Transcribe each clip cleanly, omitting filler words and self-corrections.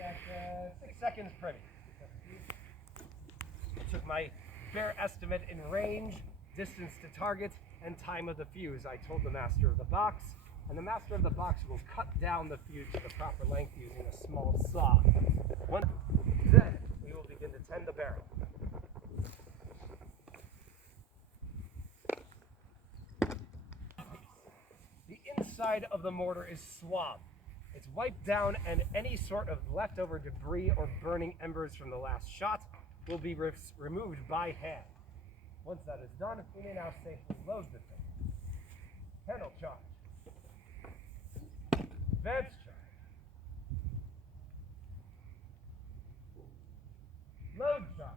at 6 seconds pretty. I took my bare estimate in range, distance to target, and time of the fuse. I told the master of the box, and the master of the box will cut down the fuse to the proper length using a small saw. Then we will begin to tend the barrel. The inside of the mortar is swabbed. It's wiped down, and any sort of leftover debris or burning embers from the last shot will be removed by hand. Once that is done, we may now safely load the thing. Handle charge. Advance charge. Load charge.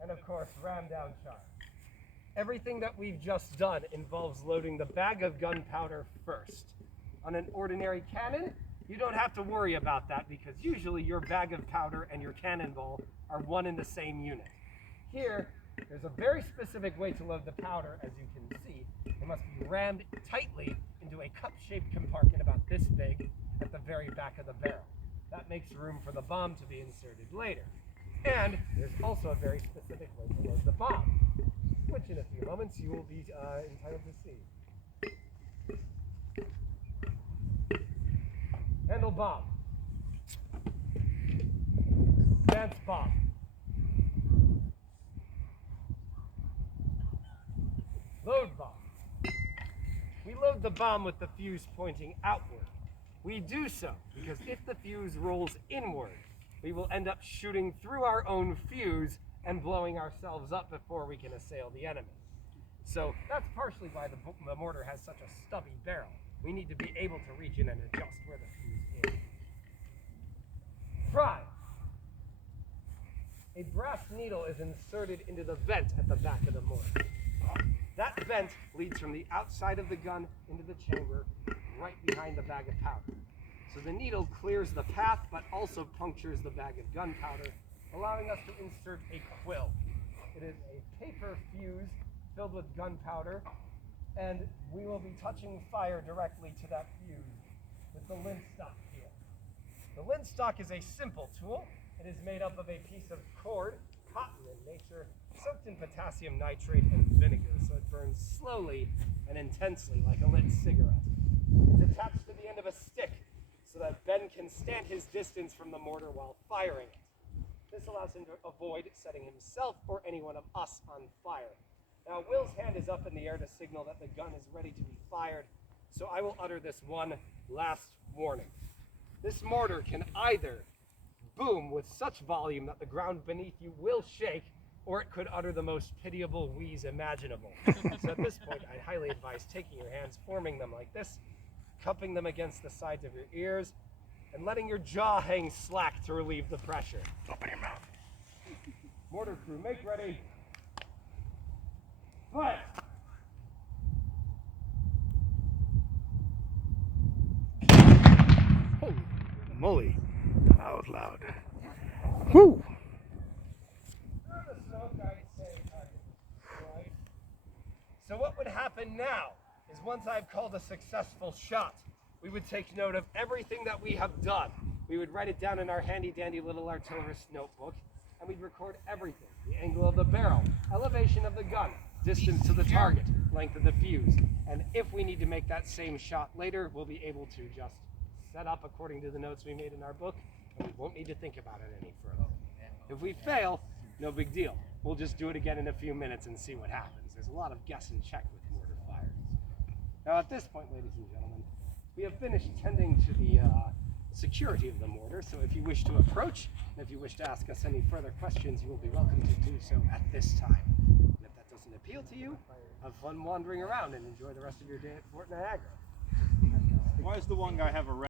And of course, ram down charge. Everything that we've just done involves loading the bag of gunpowder first. On an ordinary cannon, you don't have to worry about that because usually your bag of powder and your cannonball are one and the same unit. Here, there's a very specific way to load the powder, as you can see. It must be rammed tightly into a cup-shaped compartment about this big at the very back of the barrel. That makes room for the bomb to be inserted later. And there's also a very specific way to load the bomb, which in a few moments you will be entitled to see. Handle bomb. Advance bomb. Load bomb. We load the bomb with the fuse pointing outward. We do so because if the fuse rolls inward, we will end up shooting through our own fuse and blowing ourselves up before we can assail the enemy. So that's partially why the mortar has such a stubby barrel. We need to be able to reach in and adjust where the fuse is. Prime. A brass needle is inserted into the vent at the back of the mortar. That vent leads from the outside of the gun into the chamber right behind the bag of powder. So the needle clears the path but also punctures the bag of gunpowder, allowing us to insert a quill. It is a paper fuse filled with gunpowder, and we will be touching fire directly to that fuse with the lint stock here. The lint stock is a simple tool. It is made up of a piece of cord, cotton in nature, soaked in potassium nitrate and vinegar, so it burns slowly and intensely like a lit cigarette. It's attached to the end of a stick so that Ben can stand his distance from the mortar while firing it. This allows him to avoid setting himself or any one of us on fire. Now, Will's hand is up in the air to signal that the gun is ready to be fired, so I will utter this one last warning. This mortar can either boom with such volume that the ground beneath you will shake, or it could utter the most pitiable wheeze imaginable. So at this point, I'd highly advise taking your hands, forming them like this, cupping them against the sides of your ears, and letting your jaw hang slack to relieve the pressure. Open your mouth. Mortar crew, make ready. Fire! Holy moly. That was loud. Whoo! So what would happen now is once I've called a successful shot, we would take note of everything that we have done. We would write it down in our handy-dandy little artillerist notebook, and we'd record everything. The angle of the barrel, elevation of the gun, distance to the target, length of the fuse. And if we need to make that same shot later, we'll be able to just set up according to the notes we made in our book, and we won't need to think about it any further. If we fail, no big deal. We'll just do it again in a few minutes and see what happens. There's a lot of guess and check with mortar fires. Now at this point, ladies and gentlemen, we have finished tending to the security of the mortar, so if you wish to approach, and if you wish to ask us any further questions, you will be welcome to do so at this time. And if that doesn't appeal to you, have fun wandering around and enjoy the rest of your day at Fort Niagara. Why does the one guy have a